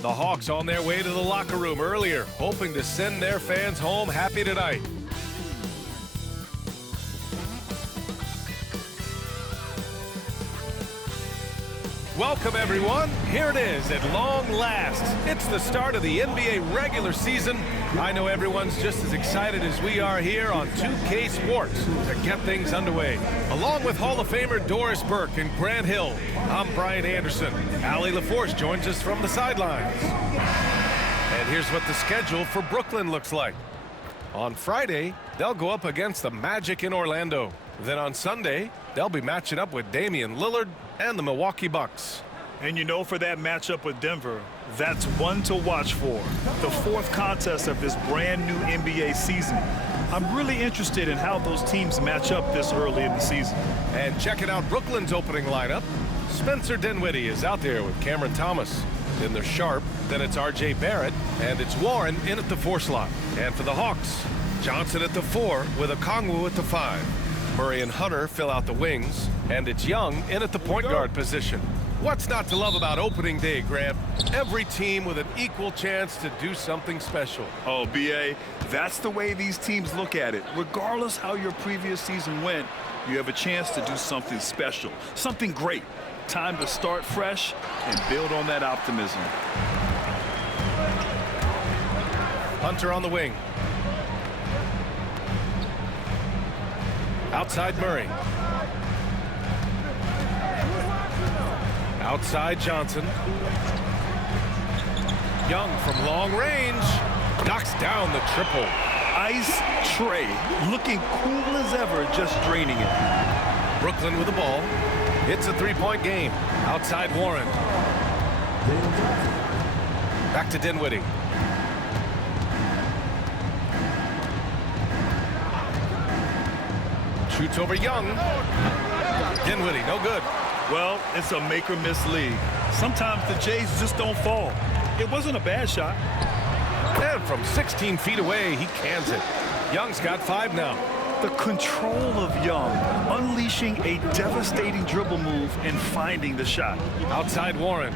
The Hawks on their way to the locker room earlier, hoping to send their fans home happy tonight. Welcome, everyone. Here it is at long last. It's the start of the NBA regular season. I know everyone's just as excited as we are here on 2K Sports to get things underway. Along with Hall of Famer Doris Burke and Grant Hill, I'm Brian Anderson. Allie LaForce joins us from the sidelines. And here's what the schedule for Brooklyn looks like. On Friday, they'll go up against the Magic in Orlando. Then on Sunday, they'll be matching up with Damian Lillard and the Milwaukee Bucks. And you know, for that matchup with Denver, that's one to watch for. The fourth contest of this brand new NBA season. I'm really interested in how those teams match up this early in the season. And checking out Brooklyn's opening lineup, Spencer Dinwiddie is out there with Cameron Thomas. Then they're Sharp, then it's R.J. Barrett, and it's Warren in at the 4 slot. And for the Hawks, Johnson at the 4 with Okongwu at the 5. Murray and Hunter fill out the wings, and it's Young in at the point guard position. What's not to love about opening day, Grant? Every team with an equal chance to do something special. Oh, B.A., that's the way these teams look at it. Regardless how your previous season went, you have a chance to do something special, something great. Time to start fresh and build on that optimism. Hunter on the wing. Outside Murray. Outside Johnson. Young from long range. Knocks down the triple. Ice Trey looking cool as ever, just draining it. Brooklyn with the ball. It's a 3-point game. Outside Warren. Back to Dinwiddie. Shoots over Young. Dinwiddie, no good. Well, it's a make-or-miss league. Sometimes the Jays just don't fall. It wasn't a bad shot. And from 16 feet away, he cans it. Young's got 5 now. The control of Young, unleashing a devastating dribble move and finding the shot. Outside Warren.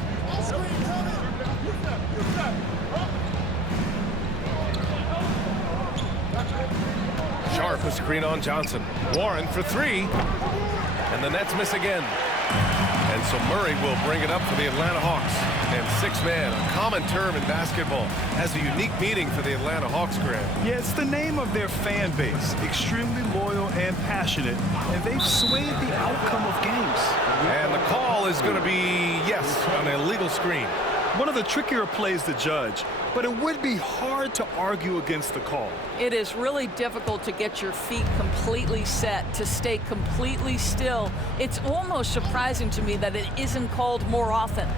Sharp a screen on Johnson. Warren for 3. And the Nets miss again. And so Murray will bring it up for the Atlanta Hawks. And 6-man, a common term in basketball, has a unique meaning for the Atlanta Hawks, Grant. Yeah, it's the name of their fan base. Extremely loyal and passionate. And they've swayed the outcome of games. And the call is going to be, yes, an illegal screen. One of the trickier plays to judge, but it would be hard to argue against the call. It is really difficult to get your feet completely set, to stay completely still. It's almost surprising to me that it isn't called more often.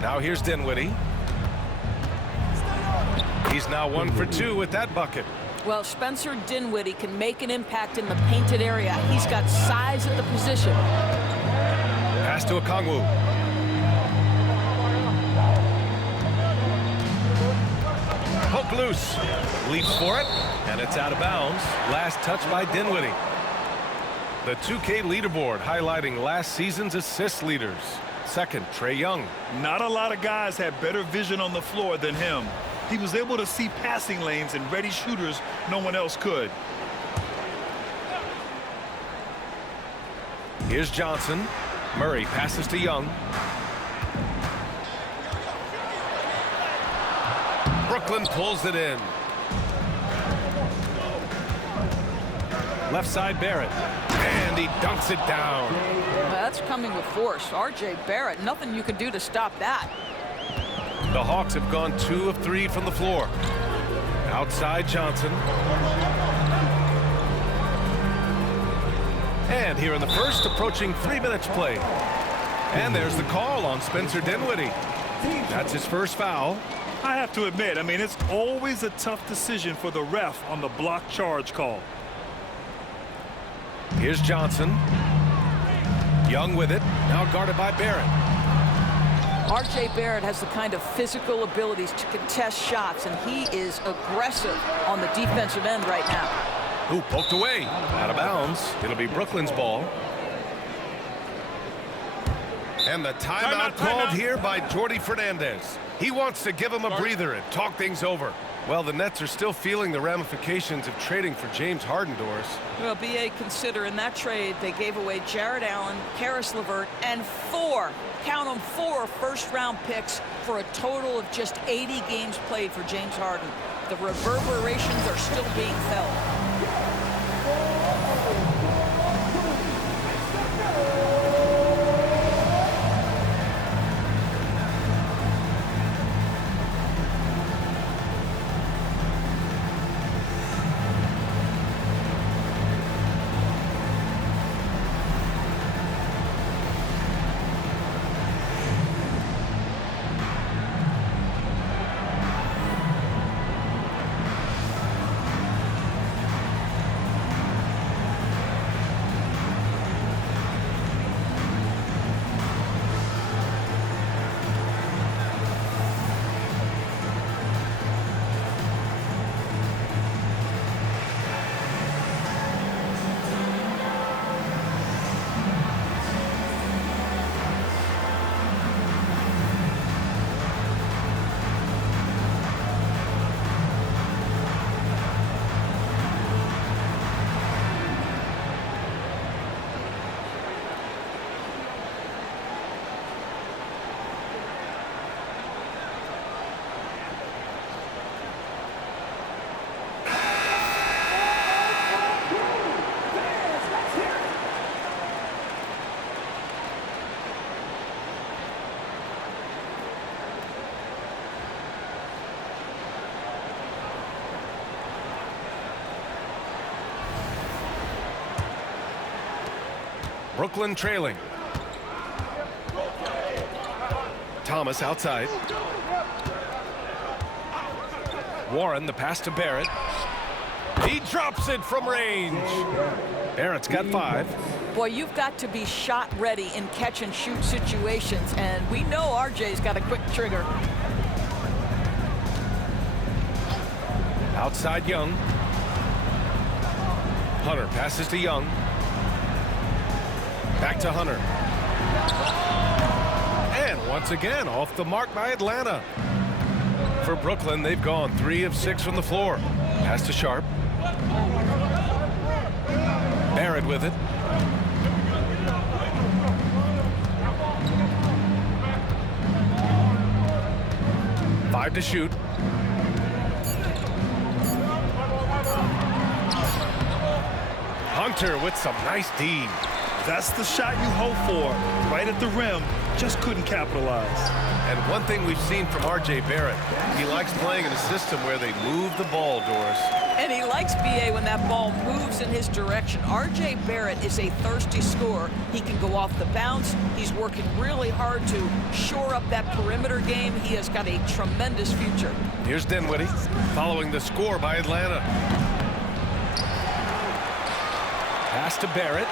Now here's Dinwiddie. He's now 1 for 2 with that bucket. Well, Spencer Dinwiddie can make an impact in the painted area. He's got size at the position. Pass to Okongwu. Hook loose. Leaps for it, and it's out of bounds. Last touch by Dinwiddie. The 2K leaderboard highlighting last season's assist leaders. Second, Trae Young. Not a lot of guys had better vision on the floor than him. He was able to see passing lanes and ready shooters no one else could. Here's Johnson. Murray passes to Young. Brooklyn pulls it in. Left side Barrett. And he dunks it down. That's coming with force. R.J. Barrett, nothing you can do to stop that. The Hawks have gone 2 of 3 from the floor. Outside Johnson. And here in the first, approaching 3 minutes played. And there's the call on Spencer Dinwiddie. That's his first foul. I have to admit, I mean, it's always a tough decision for the ref on the block charge call. Here's Johnson. Young with it, now guarded by Barrett. R.J. Barrett has the kind of physical abilities to contest shots, and he is aggressive on the defensive end right now. Ooh, poked away. Out of bounds. It'll be Brooklyn's ball. And the timeout called here by Jordi Fernandez. He wants to give him a breather and talk things over. Well, the Nets are still feeling the ramifications of trading for James Harden, Doris. Well, B.A., consider in that trade they gave away Jarrett Allen, Karis LeVert, and 4, count them, 4 first-round picks for a total of just 80 games played for James Harden. The reverberations are still being felt. Brooklyn trailing. Thomas outside. Warren, the pass to Barrett. He drops it from range. Barrett's got 5. Boy, you've got to be shot ready in catch-and-shoot situations, and we know RJ's got a quick trigger. Outside Young. Hunter passes to Young. Back to Hunter. And once again, off the mark by Atlanta. For Brooklyn, they've gone 3 of 6 from the floor. Pass to Sharp. Barrett with it. Five to shoot. Hunter with some nice D. That's the shot you hope for. Right at the rim, just couldn't capitalize. And one thing we've seen from R.J. Barrett, he likes playing in a system where they move the ball, Doris. And he likes B.A. when that ball moves in his direction. R.J. Barrett is a thirsty scorer. He can go off the bounce. He's working really hard to shore up that perimeter game. He has got a tremendous future. Here's Dinwiddie following the score by Atlanta. Pass to Barrett.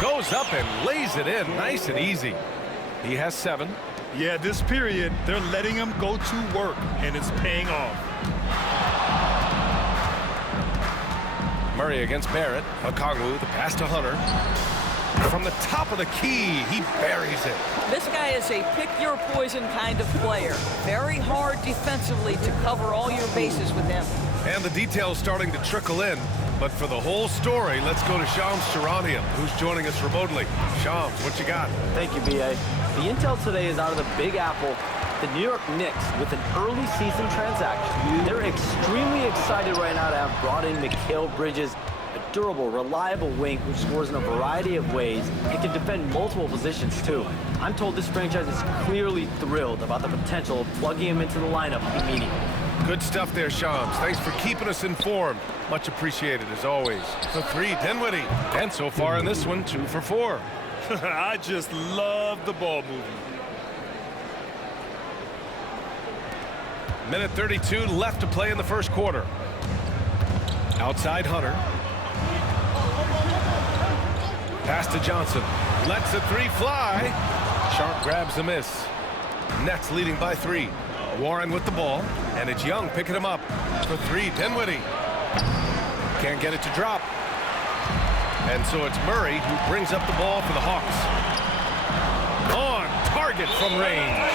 Goes up and lays it in nice and easy. He has 7. Yeah, this period, they're letting him go to work, and it's paying off. Murray against Barrett. Okongwu, the pass to Hunter. From the top of the key, he buries it. This guy is a pick-your-poison kind of player. Very hard defensively to cover all your bases with him. And the details starting to trickle in. But for the whole story, let's go to Shams Charania, who's joining us remotely. Shams, what you got? Thank you, B.A. The intel today is out of the Big Apple. The New York Knicks, with an early season transaction, they're extremely excited right now to have brought in Mikal Bridges, a durable, reliable wing who scores in a variety of ways and can defend multiple positions, too. I'm told this franchise is clearly thrilled about the potential of plugging him into the lineup immediately. Good stuff there, Shams. Thanks for keeping us informed. Much appreciated, as always. For 3, Dinwiddie. And so far in this one, 2 for 4. I just love the ball movement. Minute 32 left to play in the first quarter. Outside Hunter. Pass to Johnson. Lets the 3 fly. Sharp grabs the miss. Nets leading by 3. Warren with the ball, and it's Young picking him up. For 3, Dinwiddie. Can't get it to drop. And so it's Murray who brings up the ball for the Hawks. On target from range.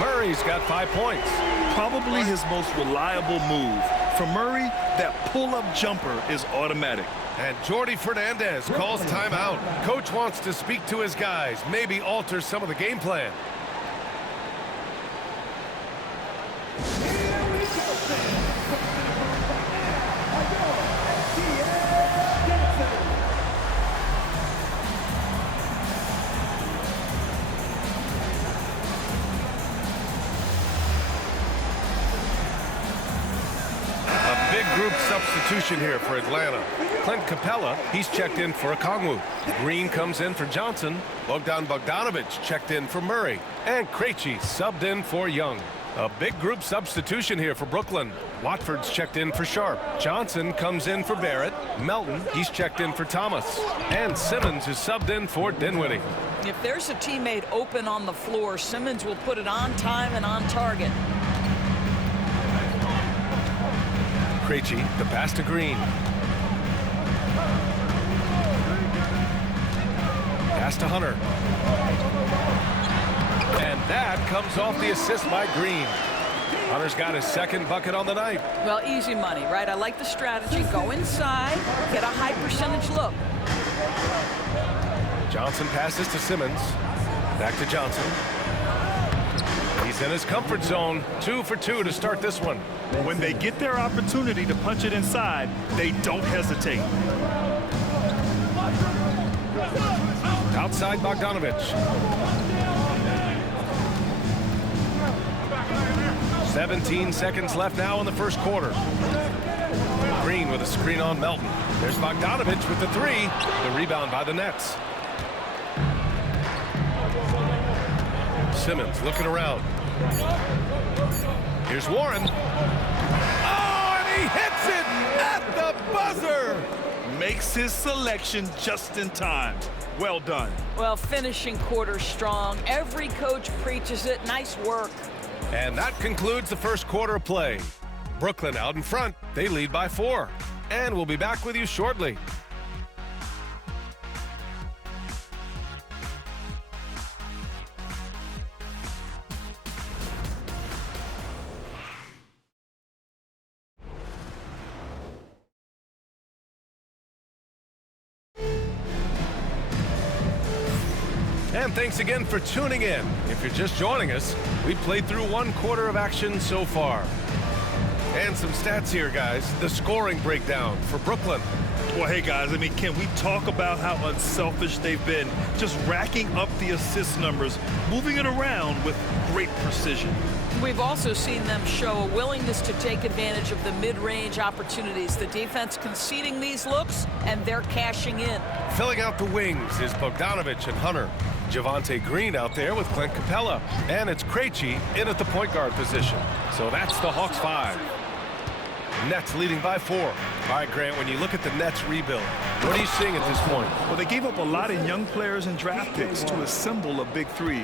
Murray's got 5 points. Probably his most reliable move. For Murray, that pull-up jumper is automatic. And Jordi Fernandez calls timeout. Coach wants to speak to his guys, maybe alter some of the game plan. Group substitution here for Atlanta. Clint Capella, he's checked in for Okongwu. Green comes in for Johnson. Bogdan Bogdanovic checked in for Murray. And Krejci subbed in for Young. A big group substitution here for Brooklyn. Watford's checked in for Sharp. Johnson comes in for Barrett. Melton, he's checked in for Thomas. And Simmons is subbed in for Dinwiddie. If there's a teammate open on the floor, Simmons will put it on time and on target. Krejci, the pass to Green. Pass to Hunter. And that comes off the assist by Green. Hunter's got his second bucket on the night. Well, easy money, right? I like the strategy. Go inside, get a high percentage look. Johnson passes to Simmons. Back to Johnson. He's in his comfort zone. 2 for 2 to start this one. When they get their opportunity to punch it inside, they don't hesitate. Outside Bogdanovic. 17 seconds left now in the first quarter. Green with a screen on Melton. There's Bogdanovic with the 3. The rebound by the Nets. Simmons looking around. Here's Warren. Oh, and he hits it at the buzzer. Makes his selection just in time. Well done. Well, finishing quarter strong. Every coach preaches it. Nice work. And that concludes the first quarter of play. Brooklyn out in front. They lead by 4. And we'll be back with you shortly. And thanks again for tuning in. If you're just joining us, we played through 1 quarter of action so far. And some stats here, guys. The scoring breakdown for Brooklyn. Well, hey, guys, I mean, can we talk about how unselfish they've been? Just racking up the assist numbers, moving it around with great precision. We've also seen them show a willingness to take advantage of the mid-range opportunities. The defense conceding these looks, and they're cashing in. Filling out the wings is Bogdanovic and Hunter. Javonte Green out there with Clint Capella. And it's Krejci in at the point guard position. So that's the Hawks 5. Nets leading by 4. All right, Grant, when you look at the Nets rebuild, what are you seeing at this point? Well, they gave up a lot of young players and draft picks to assemble a big 3.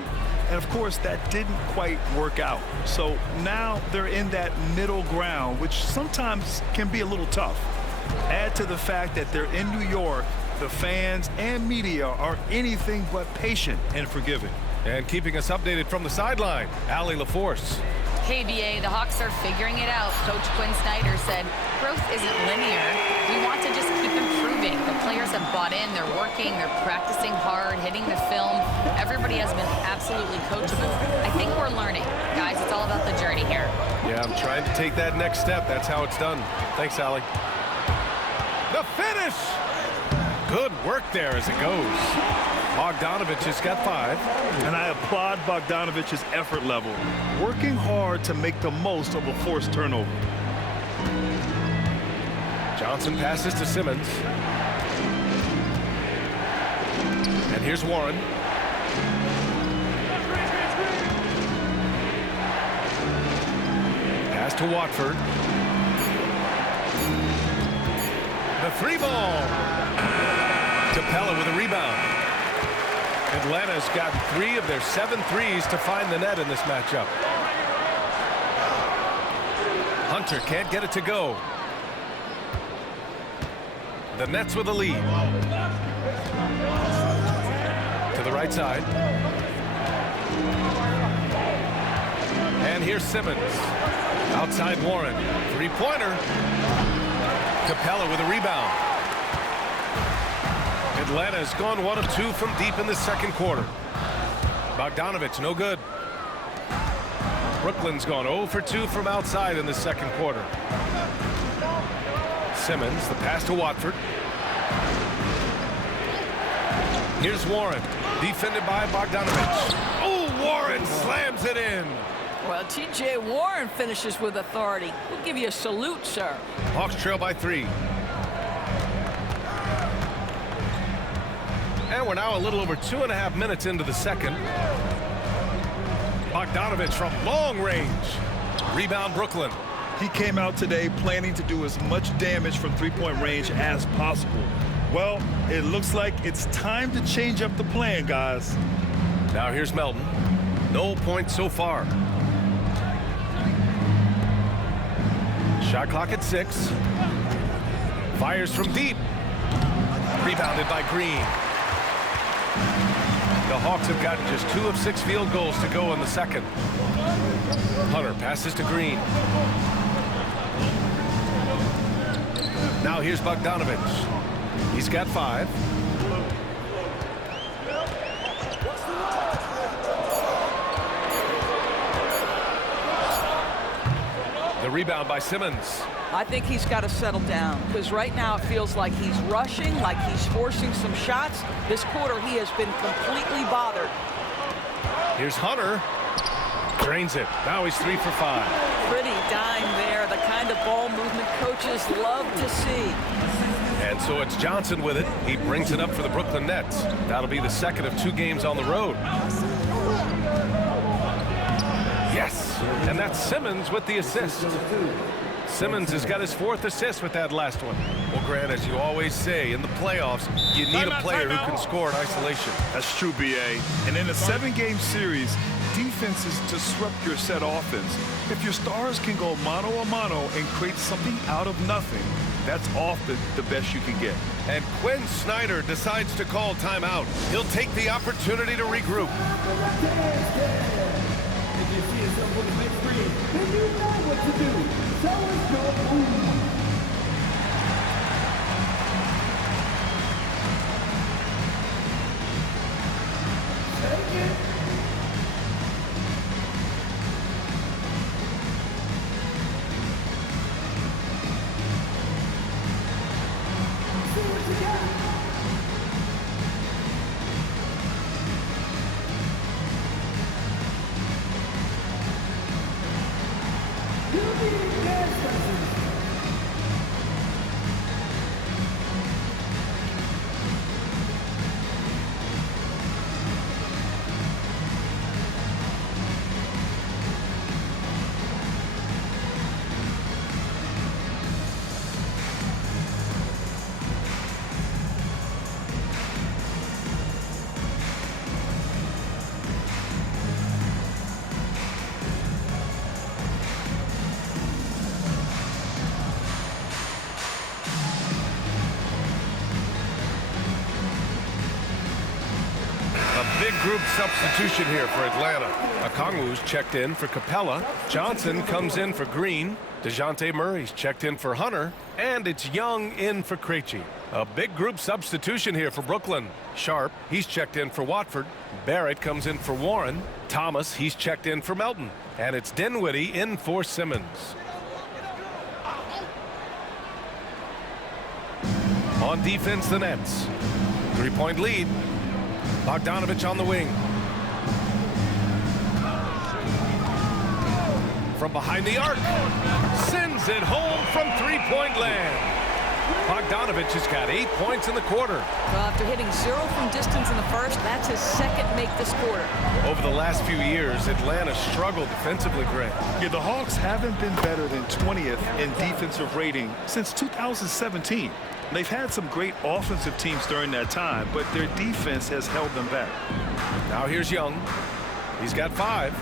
And, of course, that didn't quite work out. So now they're in that middle ground, which sometimes can be a little tough. Add to the fact that they're in New York, the fans and media are anything but patient and forgiving. And keeping us updated from the sideline, Allie LaForce. Hey, BA, the Hawks are figuring it out. Coach Quinn Snyder said growth isn't linear. We want to just keep improving. The players have bought in. They're working. They're practicing hard, hitting the film. Everybody has been absolutely coachable. I think we're learning. Guys, it's all about the journey here. Yeah, I'm trying to take that next step. That's how it's done. Thanks, Allie. The finish! Good work there as it goes. Bogdanovic has got 5. And I applaud Bogdanovic's effort level, working hard to make the most of a forced turnover. Johnson passes to Simmons. And here's Warren. Pass to Watford. The 3 ball. Capella with a rebound. Atlanta's got 3 of their 7 threes to find the net in this matchup. Hunter can't get it to go. The Nets with a lead. the right side. And here's Simmons. Outside Warren. Three-pointer. Capella with a rebound. Atlanta has gone 1 of 2 from deep in the second quarter. Bogdanovich, no good. Brooklyn's gone 0 for 2 from outside in the second quarter. Simmons, the pass to Watford. Here's Warren, defended by Bogdanovich. Oh, Warren slams it in. Well, T.J. Warren finishes with authority. We'll give you a salute, sir. Hawks trail by 3. And we're now a little over 2.5 minutes into the second. Bogdanovich from long range. Rebound Brooklyn. He came out today planning to do as much damage from three-point range as possible. Well, it looks like it's time to change up the plan, guys. Now here's Melton. No points so far. Shot clock at 6. Fires from deep. Rebounded by Green. The Hawks have gotten just 2 of 6 field goals to go in the second. Hunter passes to Green. Now here's Bogdanovich. He's got 5. The rebound by Simmons. I think he's got to settle down because right now it feels like he's rushing, like he's forcing some shots. This quarter he has been completely bothered. Here's Hunter. Drains it. Now he's 3 for 5. Pretty dime there, the kind of ball movement coaches love to see. And so it's Johnson with it. He brings it up for the Brooklyn Nets. That'll be the second of 2 games on the road. Yes, and that's Simmons with the assist. Simmons has got his 4th assist with that last one. Well, Grant, as you always say, in the playoffs, you need a player who can score in isolation. That's true, B.A. And in a 7-game series, defenses disrupt your set offense. If your stars can go mano-a-mano and create something out of nothing, that's often the best you can get. And Quinn Snyder decides to call timeout. He'll take the opportunity to regroup. If you see yourself on the big screen, then you know what to do. Show us your move. Take it. See what you got. Big group substitution here for Atlanta. Okongwu's checked in for Capella. Johnson comes in for Green. DeJounte Murray's checked in for Hunter. And it's Young in for Krejci. A big group substitution here for Brooklyn. Sharp, he's checked in for Watford. Barrett comes in for Warren. Thomas, he's checked in for Melton. And it's Dinwiddie in for Simmons. On defense, the Nets. 3-point lead. Bogdanovich on the wing. From behind the arc. Sends it home from 3-point land. Bogdanovich has got 8 points in the quarter. Well, after hitting 0 from distance in the first, that's his second make this quarter. Over the last few years, Atlanta struggled defensively, Grant. Yeah, the Hawks haven't been better than 20th in defensive rating since 2017. They've had some great offensive teams during that time, but their defense has held them back. Now here's Young. He's got 5.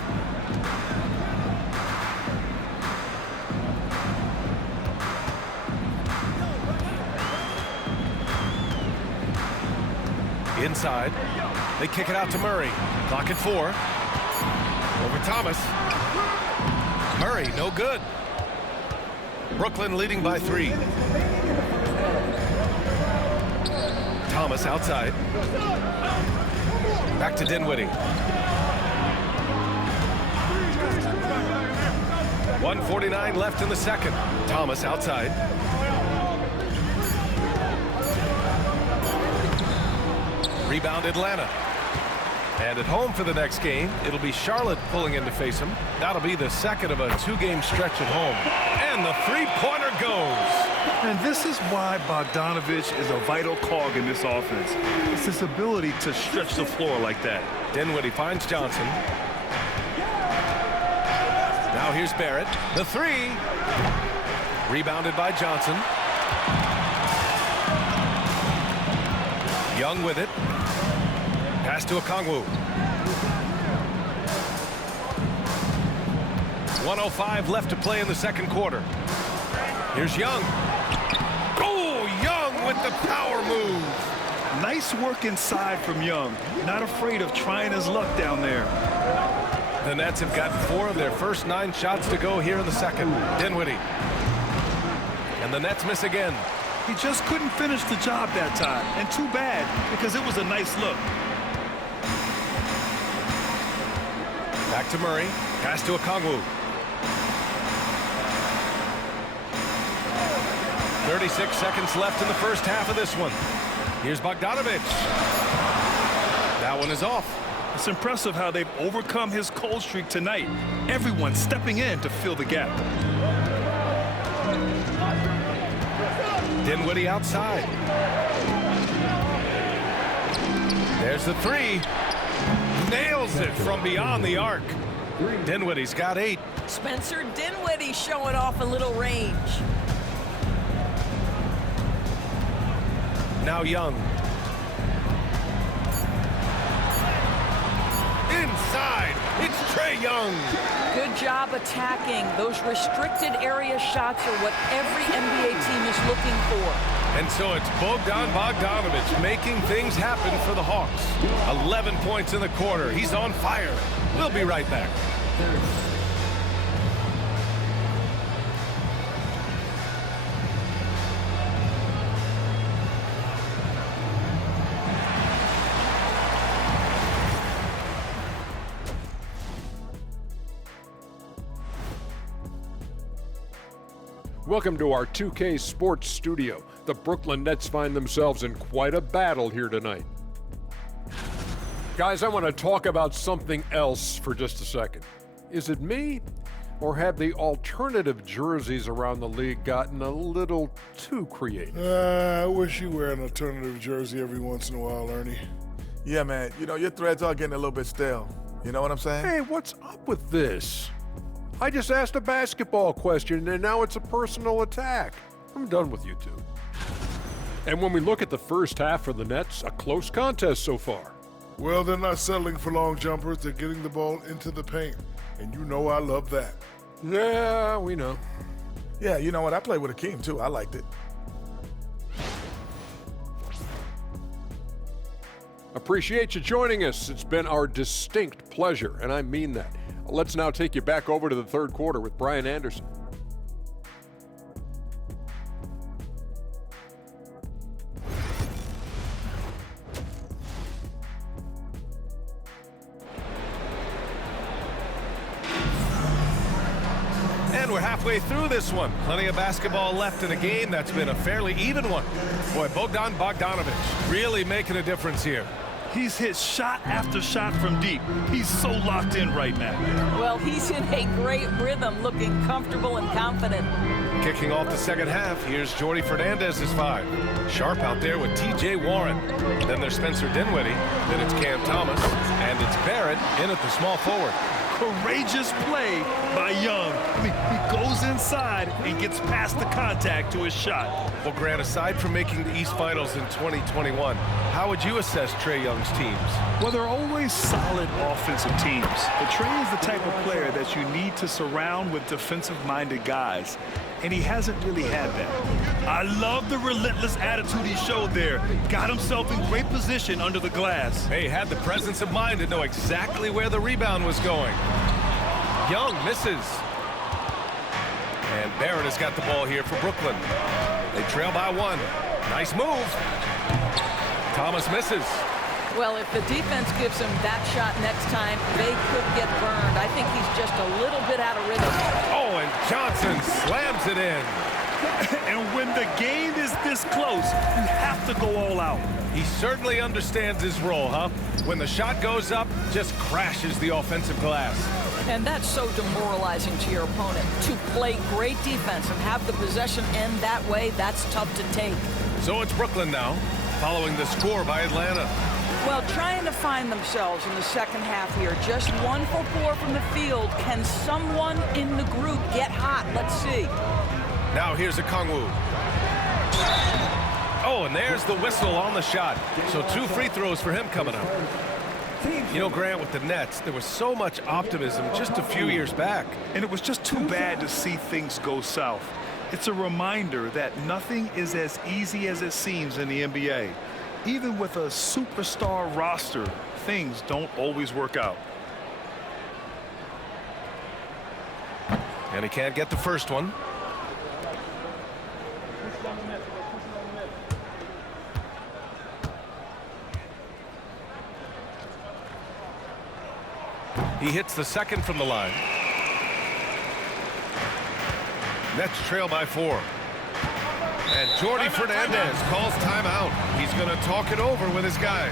Inside. They kick it out to Murray. Clock at 4. Over Thomas. Murray, no good. Brooklyn leading by 3. Thomas outside. Back to Dinwiddie. 1:49 left in the second. Thomas outside. Rebound Atlanta. And at home for the next game, it'll be Charlotte pulling in to face him. That'll be the second of a 2-game stretch at home. And the three-pointer goes. And this is why Bogdanovich is a vital cog in this offense. It's his ability to stretch the floor like that. Dinwiddie finds Johnson. Now here's Barrett. The 3. Rebounded by Johnson. Young with it. Pass to Okongwu. 1:05 left to play in the second quarter. Here's Young. Oh, Young with the power move. Nice work inside from Young. Not afraid of trying his luck down there. The Nets have gotten 4 of their first 9 shots to go here in the second. Dinwiddie. And the Nets miss again. He just couldn't finish the job that time. And too bad, because it was a nice look. Back to Murray. Pass to Okongwu. 36 seconds left in the first half of this one. Here's Bogdanovich. That one is off. It's impressive how they've overcome his cold streak tonight. Everyone stepping in to fill the gap. Dinwiddie outside. There's the 3. Nails it from beyond the arc. Dinwiddie's got 8. Spencer Dinwiddie showing off a little range. Now Young. Inside. It's Trae Young. Good job attacking. Those restricted area shots are what every NBA team is looking for. And so it's Bogdan Bogdanovich making things happen for the Hawks. 11 points in the quarter. He's on fire. We'll be right back. Welcome to our 2K Sports studio. The Brooklyn Nets find themselves in quite a battle here tonight. Guys, I want to talk about something else for just a second. Is it me, or have the alternative jerseys around the league gotten a little too creative? I wish you wear an alternative jersey every once in a while, Ernie. Yeah, man. You know, your threads are getting a little bit stale. You know what I'm saying? Hey, what's up with this? I just asked a basketball question, and now it's a personal attack. I'm done with you two. And when we look at the first half for the Nets, a close contest so far. Well, they're not settling for long jumpers. They're getting the ball into the paint. And you know I love that. Yeah, we know. Yeah, you know what? I played with Akeem, too. I liked it. Appreciate you joining us. It's been our distinct pleasure, and I mean that. Let's now take you back over to the third quarter with Brian Anderson. And we're halfway through this one. Plenty of basketball left in a game that's been a fairly even one. Boy, Bogdan Bogdanovich really making a difference here. He's hit shot after shot from deep. He's so locked in right now. Well, he's in a great rhythm, looking comfortable and confident. Kicking off the second half, here's Jordi Fernandez's 5. Sharp out there with T.J. Warren. Then there's Spencer Dinwiddie. Then it's Cam Thomas. And it's Barrett in at the small forward. Courageous play by Young. I mean, he goes inside and gets past the contact to his shot. Well, Grant, aside from making the East Finals in 2021, how would you assess Trae Young's teams? Well, they're always solid offensive teams. But Trae is the type of player that you need to surround with defensive-minded guys, and he hasn't really had that. I love the relentless attitude he showed there. Got himself in great position under the glass. Hey, had the presence of mind to know exactly where the rebound was going. Young misses. And Barrett has got the ball here for Brooklyn. They trail by 1. Nice move. Thomas misses. Well, if the defense gives him that shot next time, they could get burned. I think he's just a little bit out of rhythm. Oh, and Johnson slams it in. And when the game is this close, you have to go all out. He certainly understands his role, huh? When the shot goes up, just crashes the offensive glass. And that's so demoralizing to your opponent. To play great defense and have the possession end that way, that's tough to take. So it's Brooklyn now, following the score by Atlanta. Well, trying to find themselves in the second half here. Just 1 for 4 from the field. Can someone in the group get hot? Let's see. Now here's Okongwu. Oh, and there's the whistle on the shot. So 2 free throws for him coming up. You know, Grant, with the Nets, there was so much optimism just a few years back. And it was just too bad to see things go south. It's a reminder that nothing is as easy as it seems in the NBA. Even with a superstar roster, things don't always work out. And he can't get the first one. He hits the second from the line. Nets trail by 4. And Jordi Fernandez calls timeout. He's going to talk it over with his guys.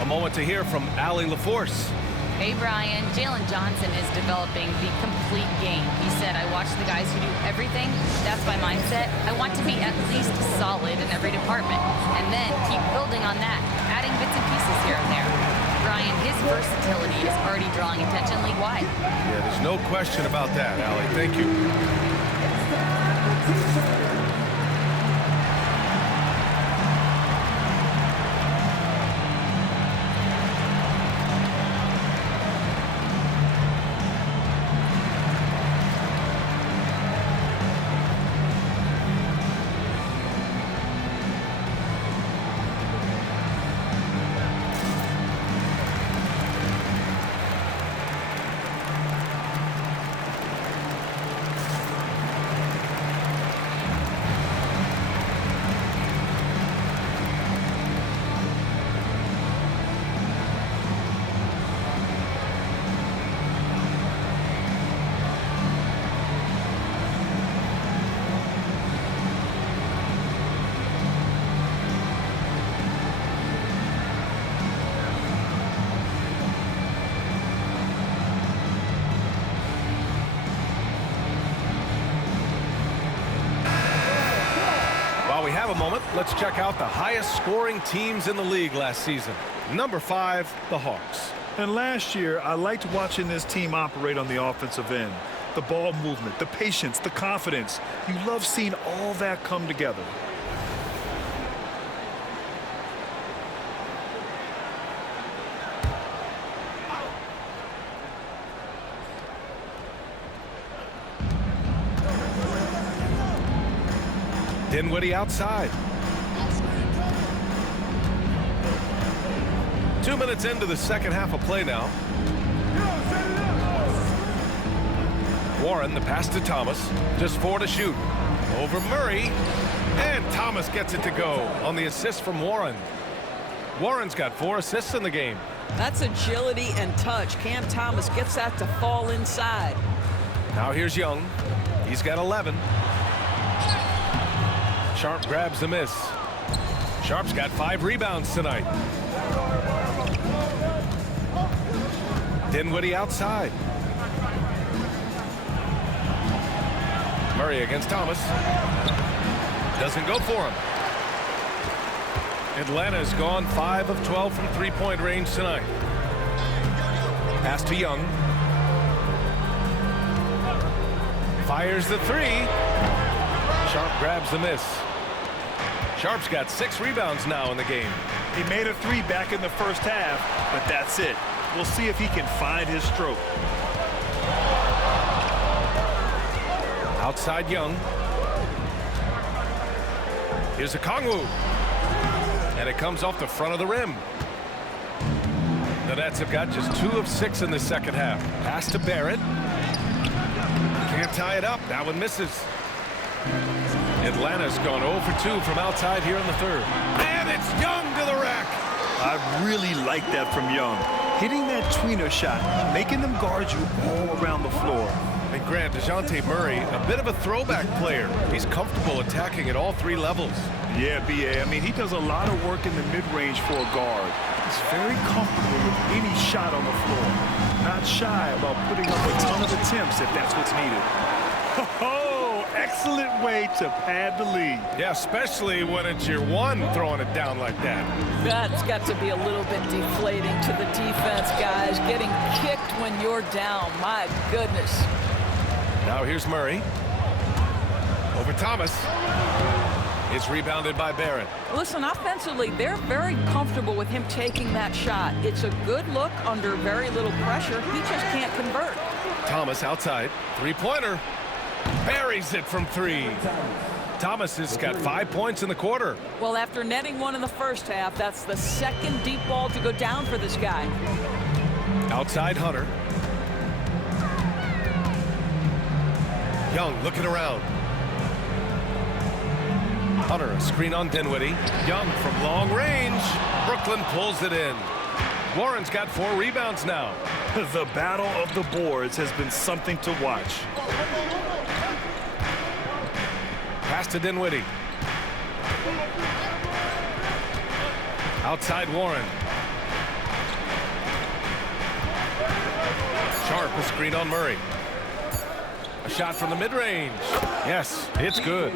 A moment to hear from Allie LaForce. Hey, Brian. Jalen Johnson is developing the complete game. He said, I watch the guys who do everything. That's my mindset. I want to be at least solid in every department. And then keep building on that, adding bits and pieces here and there. Brian, his versatility is already drawing attention league-wide. Yeah, there's no question about that, Allie. Thank you. A moment, let's check out the highest scoring teams in the league last season. Number 5, the Hawks. And last year, I liked watching this team operate on the offensive end. The ball movement, the patience, the confidence. You love seeing all that come together. Dinwiddie outside. 2 minutes into the second half of play now. Warren, the pass to Thomas. Just 4 to shoot. Over Murray. And Thomas gets it to go on the assist from Warren. Warren's got 4 assists in the game. That's agility and touch. Cam Thomas gets that to fall inside. Now here's Young. He's got 11. Sharp grabs the miss. Sharp's got 5 rebounds tonight. Dinwiddie outside. Murray against Thomas. Doesn't go for him. Atlanta's gone 5 of 12 from three-point range tonight. Pass to Young. Fires the 3. Sharp grabs the miss. Sharp's got 6 rebounds now in the game. He made a 3 back in the first half, but that's it. We'll see if he can find his stroke. Outside Young. Here's a Kongwu. And it comes off the front of the rim. The Nets have got just 2 of 6 in the second half. Pass to Barrett. Can't tie it up. That one misses. Atlanta's gone 0 for 2 from outside here in the third. And it's Young to the rack. I really like that from Young. Hitting that tweener shot, making them guard you all around the floor. And Grant, DeJounte Murray, a bit of a throwback player. He's comfortable attacking at all 3 levels. Yeah, B.A. I mean, he does a lot of work in the mid-range for a guard. He's very comfortable with any shot on the floor. Not shy about putting up a ton of attempts if that's what's needed. Oh, excellent way to pad the lead. Yeah, especially when it's your one throwing it down like that. That's got to be a little bit deflating to the defense, guys. Getting kicked when you're down. My goodness. Now here's Murray. Over Thomas. It's rebounded by Barrett. Listen, offensively, they're very comfortable with him taking that shot. It's a good look under very little pressure. He just can't convert. Thomas outside. 3-pointer. Buries it from 3. Thomas has got 5 points in the quarter. Well, after netting 1 in the first half, that's the second deep ball to go down for this guy. Outside Hunter. Young looking around. Hunter, a screen on Dinwiddie. Young from long range. Brooklyn pulls it in. Warren's got 4 rebounds now. The battle of the boards has been something to watch. Pass to Dinwiddie. Outside Warren. Sharp, a screen on Murray. A shot from the mid-range. Yes, it's good.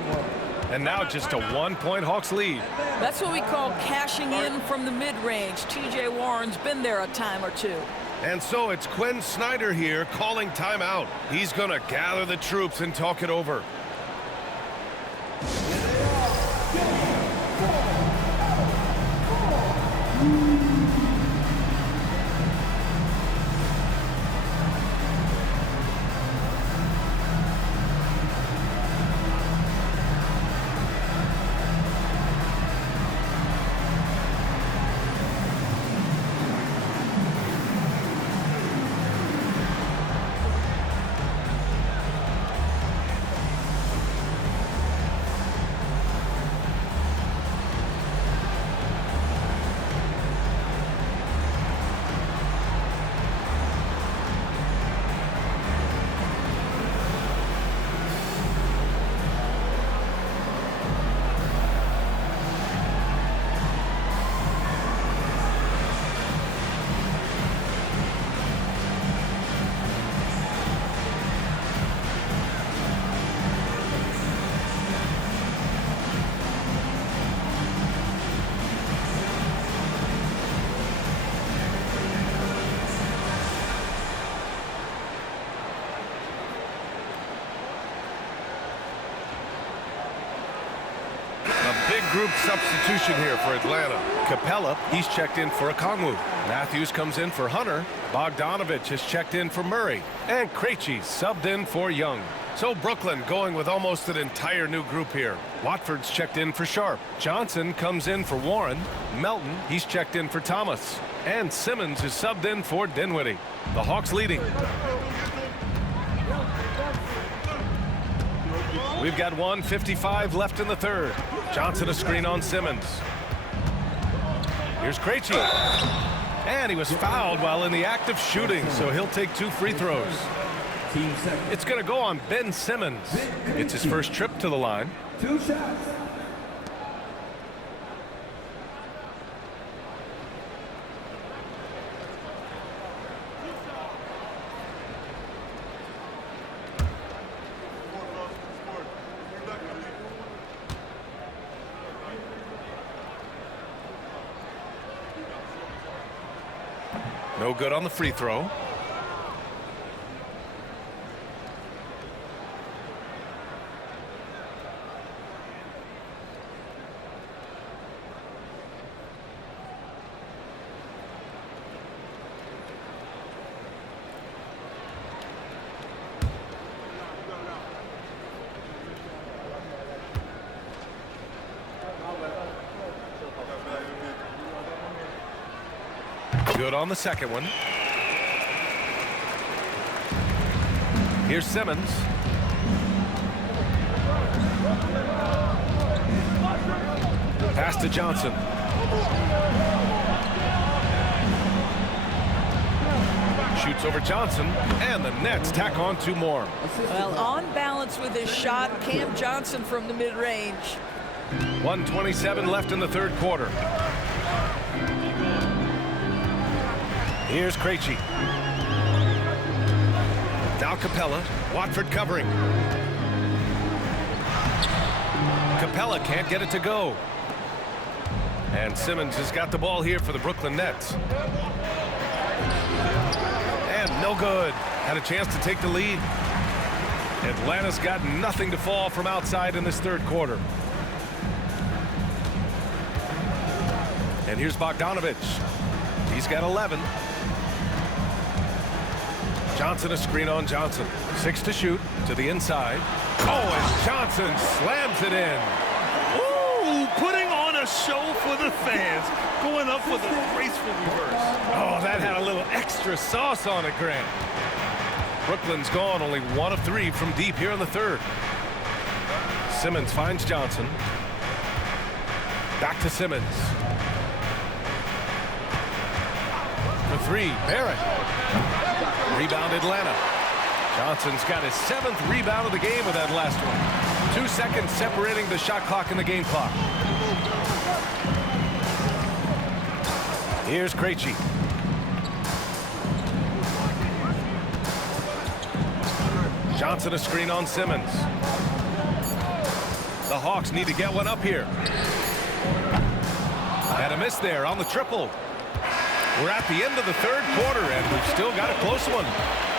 And now just a 1-point Hawks lead. That's what we call cashing in from the mid-range. T.J. Warren's been there a time or 2. And so it's Quinn Snyder here calling timeout. He's going to gather the troops and talk it over. Big group substitution here for Atlanta. Capella, he's checked in for Okongwu. Matthews comes in for Hunter. Bogdanovich has checked in for Murray. And Krejci subbed in for Young. So Brooklyn going with almost an entire new group here. Watford's checked in for Sharp. Johnson comes in for Warren. Melton, he's checked in for Thomas. And Simmons is subbed in for Dinwiddie. The Hawks leading. We've got 1:55 left in the third. Johnson a screen on Simmons. Here's Krejci. And he was fouled while in the act of shooting, so he'll take 2 free throws. It's going to go on Ben Simmons. It's his first trip to the line. 2 shots. No good on the free throw. Good on the second one. Here's Simmons. Pass to Johnson. Shoots over Johnson, and the Nets tack on 2 more. Well, on balance with his shot, Cam Johnson from the mid-range. 1:27 left in the third quarter. Here's Krejci. Now Capella. Watford covering. Capella can't get it to go. And Simmons has got the ball here for the Brooklyn Nets. And no good. Had a chance to take the lead. Atlanta's got nothing to fall from outside in this third quarter. And here's Bogdanovic. He's got 11. Johnson a screen on Johnson. 6 to shoot to the inside. Oh, and Johnson slams it in. Ooh, putting on a show for the fans. Going up for the graceful reverse. Oh, that had a little extra sauce on it, Grant. Brooklyn's gone only 1 of 3 from deep here in the third. Simmons finds Johnson. Back to Simmons. For 3, Barrett. Rebound Atlanta. Johnson's got his 7th rebound of the game with that last one. 2 seconds separating the shot clock and the game clock. Here's Krejci. Johnson a screen on Simmons. The Hawks need to get one up here. Had a miss there on the triple. We're at the end of the third quarter, and we've still got a close one.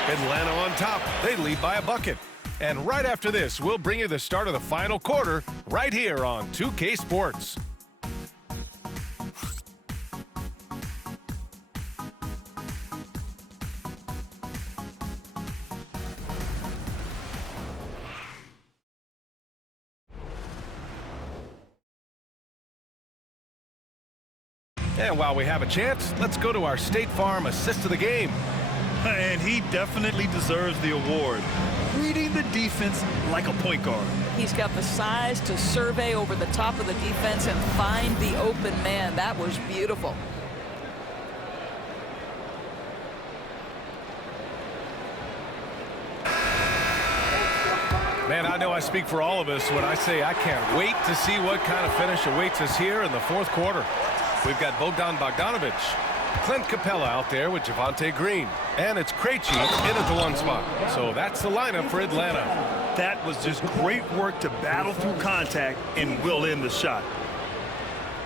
Atlanta on top. They lead by a bucket. And right after this, we'll bring you the start of the final quarter right here on 2K Sports. And while we have a chance, let's go to our State Farm assist of the game. And he definitely deserves the award. Reading the defense like a point guard. He's got the size to survey over the top of the defense and find the open man. That was beautiful. Man, I know I speak for all of us when I say I can't wait to see what kind of finish awaits us here in the fourth quarter. We've got Bogdan Bogdanovic, Clint Capella out there with Javonte Green, and it's Krejci in at the 1 spot. So that's the lineup for Atlanta. That was just great work to battle through contact and will end the shot.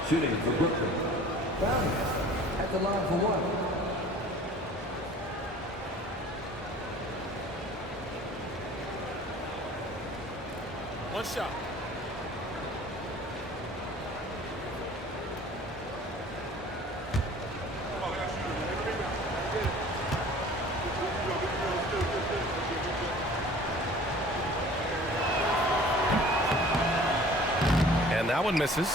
Shooting for Brooklyn. Brown at the line for 1. One shot. And that one misses.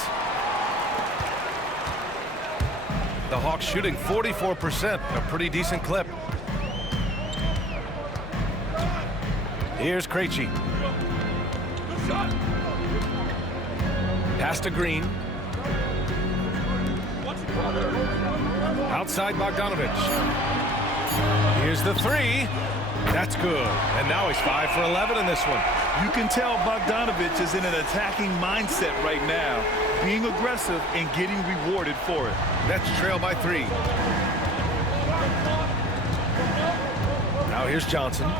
The Hawks shooting 44%, a pretty decent clip. Here's Krejci. Pass to Green. Outside Bogdanovic. Here's the 3. That's good. And now he's 5 for 11 in this one. You can tell Bogdanovic is in an attacking mindset right now, being aggressive and getting rewarded for it. Nets trail by 3. Now here's Johnson.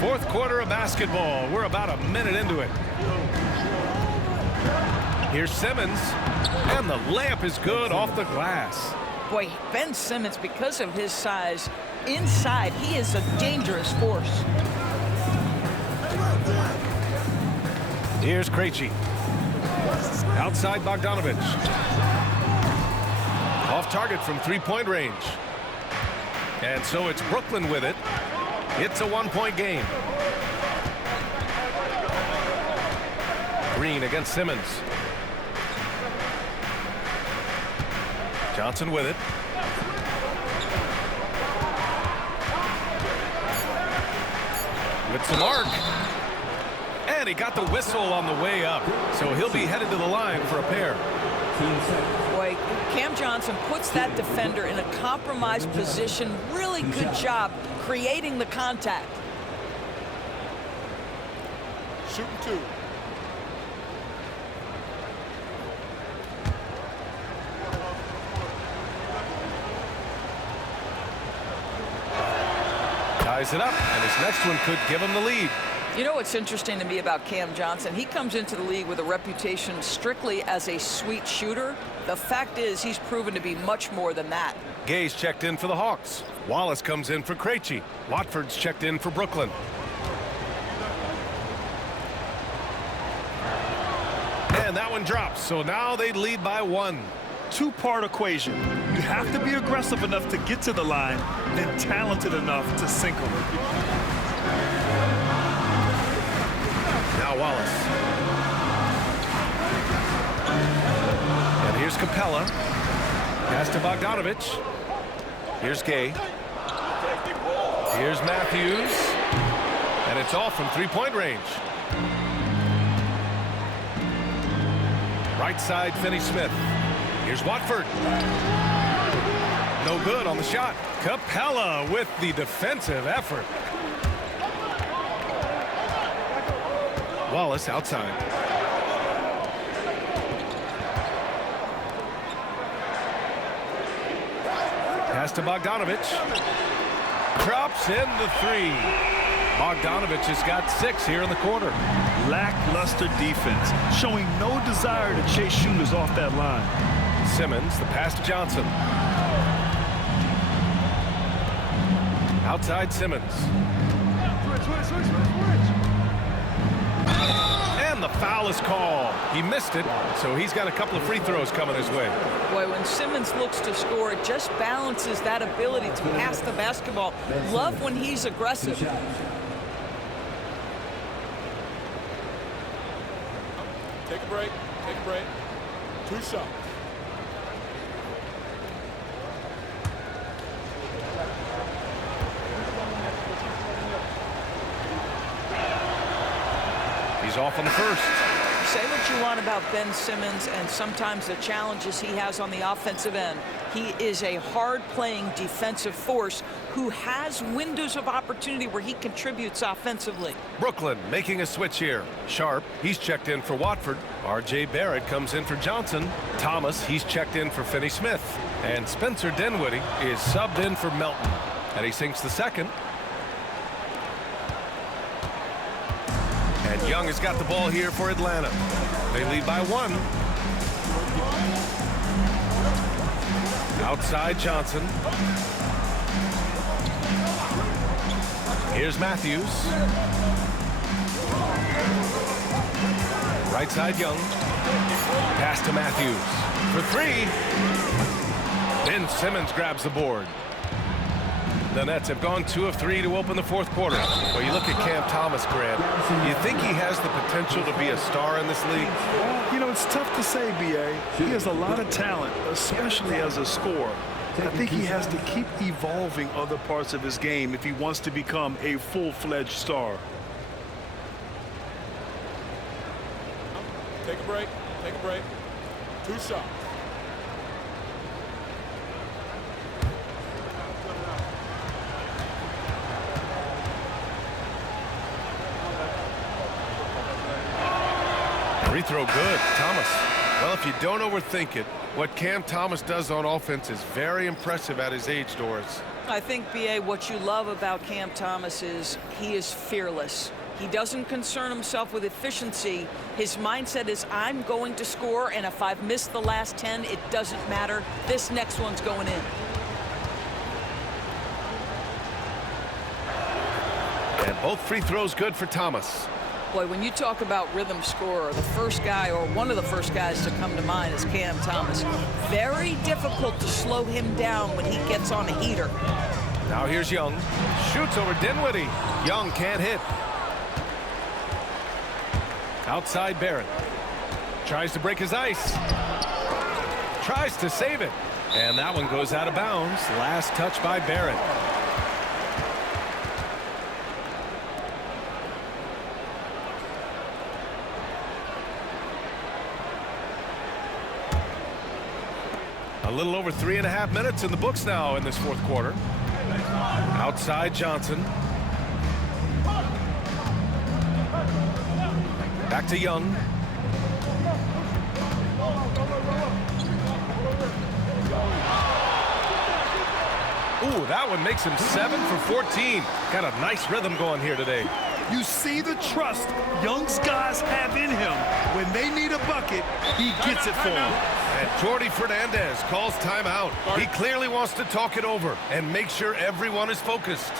Fourth quarter of basketball. We're about a minute into it. Here's Simmons, and the layup is good off the glass. Boy, Ben Simmons, because of his size, inside, he is a dangerous force. Here's Krejci. Outside Bogdanovic. Off target from 3-point range. And so it's Brooklyn with it. It's a 1-point game. Green against Simmons. Johnson with it. With some arc. And he got the whistle on the way up. So he'll be headed to the line for a pair. Boy, Cam Johnson puts that defender in a compromised position. Really good job creating the contact. Shooting 2. Ties it up, and his next one could give him the lead. You know what's interesting to me about Cam Johnson? He comes into the league with a reputation strictly as a sweet shooter. The fact is he's proven to be much more than that. Gay's checked in for the Hawks. Wallace comes in for Krejci. Watford's checked in for Brooklyn. And that one drops, so now they lead by 1. Two-part equation. You have to be aggressive enough to get to the line, then talented enough to sink them. Now Wallace. And here's Capella. Pass to Bogdanovich. Here's Gay. Here's Matthews. And it's all from three-point range. Right side, Finney-Smith. Here's Watford. No good on the shot. Capella with the defensive effort. Wallace outside. Pass to Bogdanovich. Drops in the 3. Bogdanovich has got 6 here in the quarter. Lackluster defense, showing no desire to chase shooters off that line. Simmons, the pass to Johnson. Outside Simmons. And the foul is called. He missed it, so he's got a couple of free throws coming his way. Boy, when Simmons looks to score, it just balances that ability to pass the basketball. Love when he's aggressive. Take a break. Take a break. 2 shots. He's off on the first. Say what you want about Ben Simmons and sometimes the challenges he has on the offensive end. He is a hard-playing defensive force who has windows of opportunity where he contributes offensively. Brooklyn making a switch here. Sharp, he's checked in for Watford. R.J. Barrett comes in for Johnson. Thomas, he's checked in for Finney-Smith. And Spencer Dinwiddie is subbed in for Melton. And he sinks the second. And Young has got the ball here for Atlanta. They lead by 1. Outside Johnson. Here's Matthews. Right side Young. Pass to Matthews for 3. Ben Simmons grabs the board. The Nets have gone 2 of 3 to open the 4th quarter. Well, you look at Cam Thomas, Grant. You think he has the potential to be a star in this league? You know, it's tough to say, B.A. He has a lot of talent, especially as a scorer. I think he has to keep evolving other parts of his game if he wants to become a full-fledged star. Take a break. Take a break. 2 shots. Free throw good. Thomas. Well, if you don't overthink it, what Cam Thomas does on offense is very impressive at his age, Doris. I think, B.A., what you love about Cam Thomas is he is fearless. He doesn't concern himself with efficiency. His mindset is, I'm going to score, and if I've missed the last 10, it doesn't matter. This next one's going in. And both free throws good for Thomas. Boy, when you talk about rhythm scorer, the first guy or one of the first guys to come to mind is Cam Thomas. Very difficult to slow him down when he gets on a heater. Now here's Young. Shoots over Dinwiddie. Young can't hit. Outside Barrett. Tries to break his ice. Tries to save it. And that one goes out of bounds. Last touch by Barrett. A little over 3.5 minutes in the books now in this fourth quarter. Outside Johnson. Back to Young. Ooh, that one makes him 7 for 14. Got a nice rhythm going here today. You see the trust Young's guys have in him. When they need a bucket, he gets it for them. And Jordi Fernandez calls timeout. He clearly wants to talk it over and make sure everyone is focused.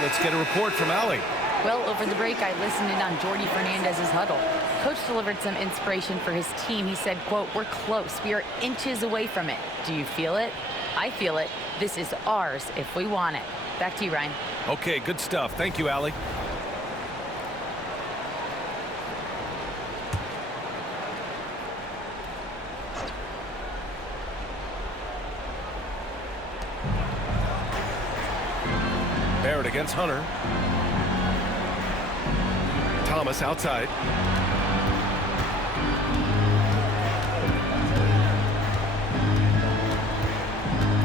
Let's get a report from Allie. Well, over the break, I listened in on Jordi Fernandez's huddle. Coach delivered some inspiration for his team. He said, quote, "We're close. We are inches away from it. Do you feel it? I feel it. This is ours if we want it." Back to you, Ryan. Okay, good stuff. Thank you, Allie. Barrett against Hunter. Thomas outside.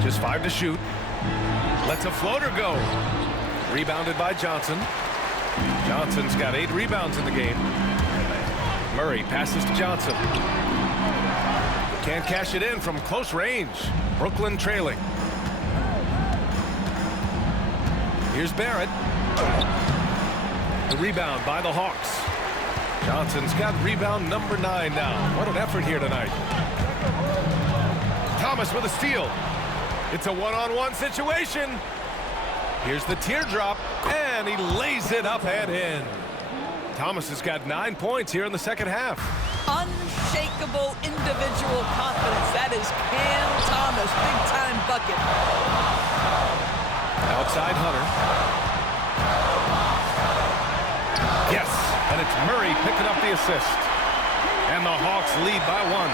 Just 5 to shoot. Lets a floater go. Rebounded by Johnson. Johnson's got 8 rebounds in the game. Murray passes to Johnson. Can't cash it in from close range. Brooklyn trailing. Here's Barrett. The rebound by the Hawks. Johnson's got rebound number 9 now. What an effort here tonight. Thomas with a steal. It's a one-on-one situation. Here's the teardrop, and he lays it up and in. Thomas has got 9 points here in the second half. Unshakable individual confidence. That is Cam Thomas, big-time bucket. Outside Hunter. Yes, and it's Murray picking up the assist. And the Hawks lead by 1.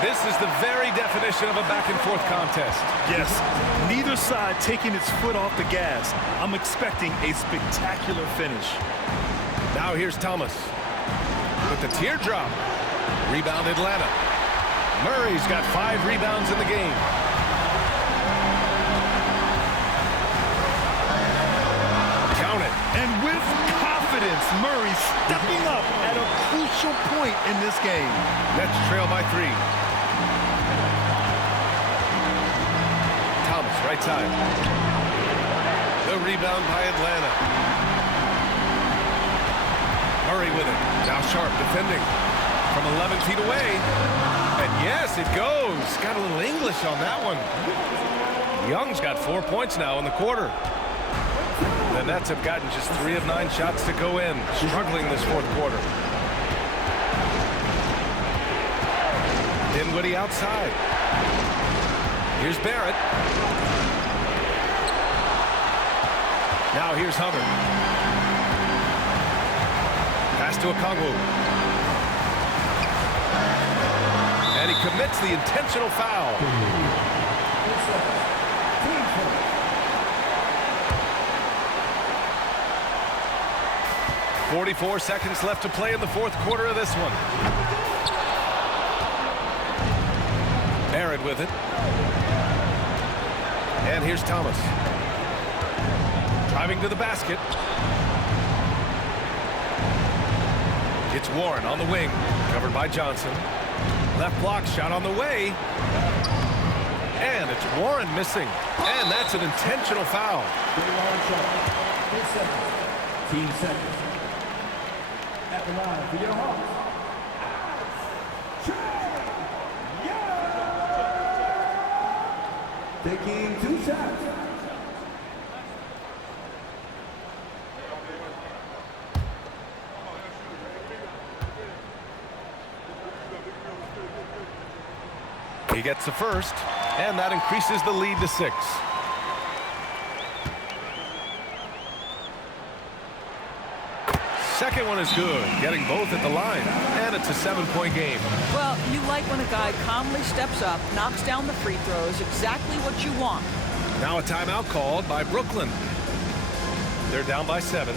This is the very definition of a back-and-forth contest. Yes, neither side taking its foot off the gas. I'm expecting a spectacular finish. Now here's Thomas with the teardrop. Rebound Atlanta. Murray's got 5 rebounds in the game. Count it. And with confidence, Murray stepping up at a crucial point in this game. Nets trail by 3. Thomas, right side. The rebound by Atlanta. Murray with it. Now Sharp defending from 11 feet away. And yes, it goes. Got a little English on that one. Young's got 4 points now in the quarter. The Nets have gotten just 3 of 9 shots to go in. Struggling this fourth quarter. Dinwiddie outside. Here's Barrett. Now here's Hubbard. Pass to Okongwu. And he commits the intentional foul. 44 seconds left to play in the fourth quarter of this one. Barrett with it. And here's Thomas. Driving to the basket. It's Warren on the wing. Covered by Johnson. Left block shot on the way. And it's Warren missing. And that's an intentional foul. Team seconds. At the line for your Hawks. Taking 2 shots. He gets the first, and that increases the lead to 6. Second one is good, getting both at the line, and it's a 7-point game. Well, you like when a guy calmly steps up, knocks down the free throws, exactly what you want. Now a timeout called by Brooklyn. They're down by 7.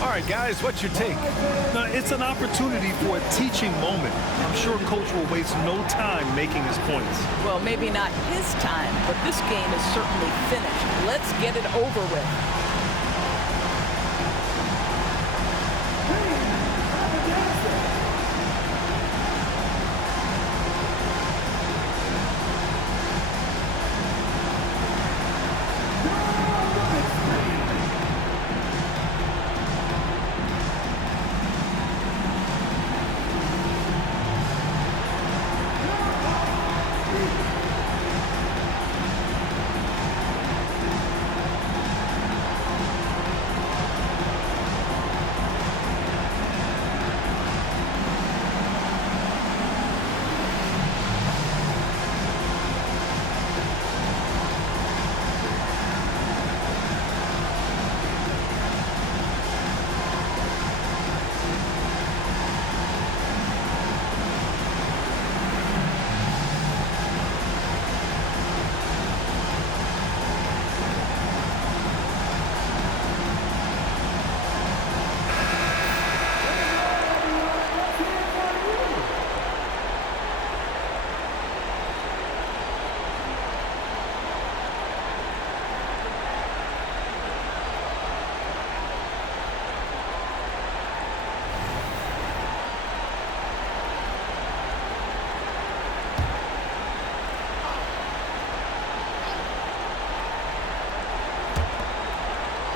All right, guys, what's your take? Now, it's an opportunity for a teaching moment. I'm sure Coach will waste no time making his points. Well, maybe not his time, but this game is certainly finished. Let's get it over with.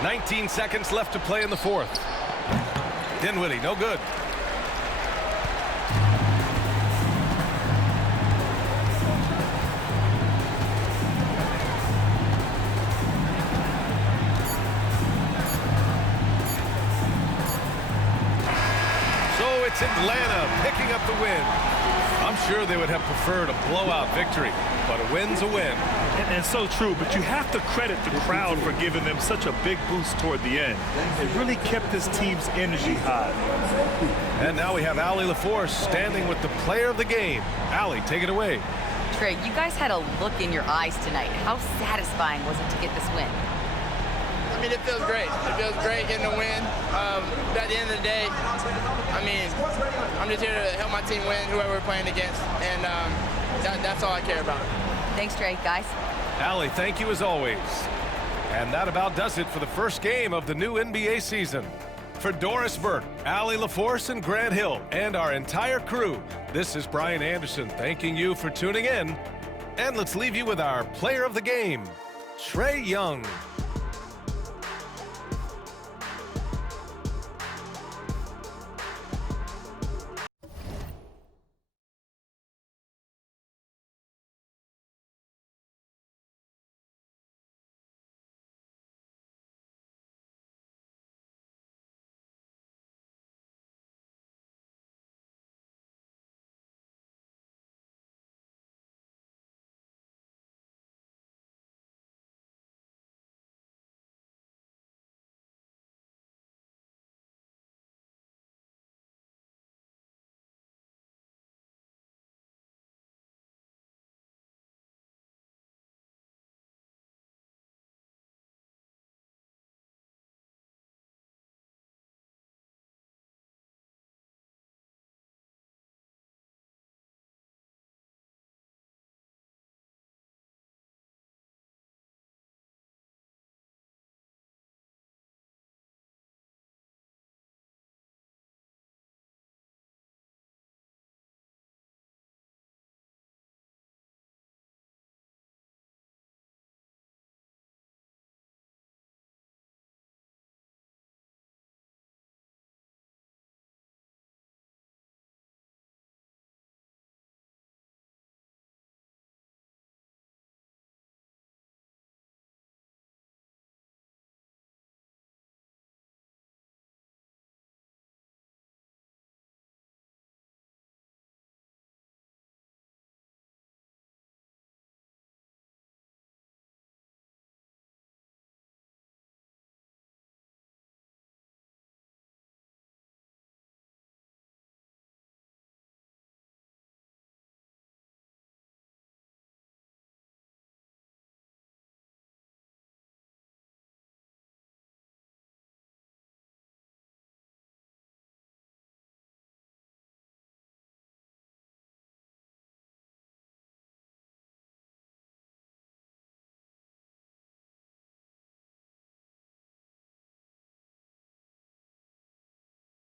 .19 seconds left to play in the fourth. Dinwiddie, no good. So it's Atlanta picking up the win. I'm sure they would have preferred a blowout victory, but a win's a win. And so true, but you have to credit the crowd for giving them such a big boost toward the end. It really kept this team's energy high. And now we have Allie LaForce standing with the player of the game. Allie, take it away. Trey, you guys had a look in your eyes tonight. How satisfying was it to get this win? I mean, it feels great. It feels great getting a win. But at the end of the day, I mean, I'm just here to help my team win, whoever we're playing against, and that's all I care about. Thanks, Trey. Guys. Allie, thank you as always. And that about does it for the first game of the new NBA season. For Doris Burke, Allie LaForce, and Grant Hill, and our entire crew, this is Brian Anderson thanking you for tuning in. And let's leave you with our player of the game, Trae Young.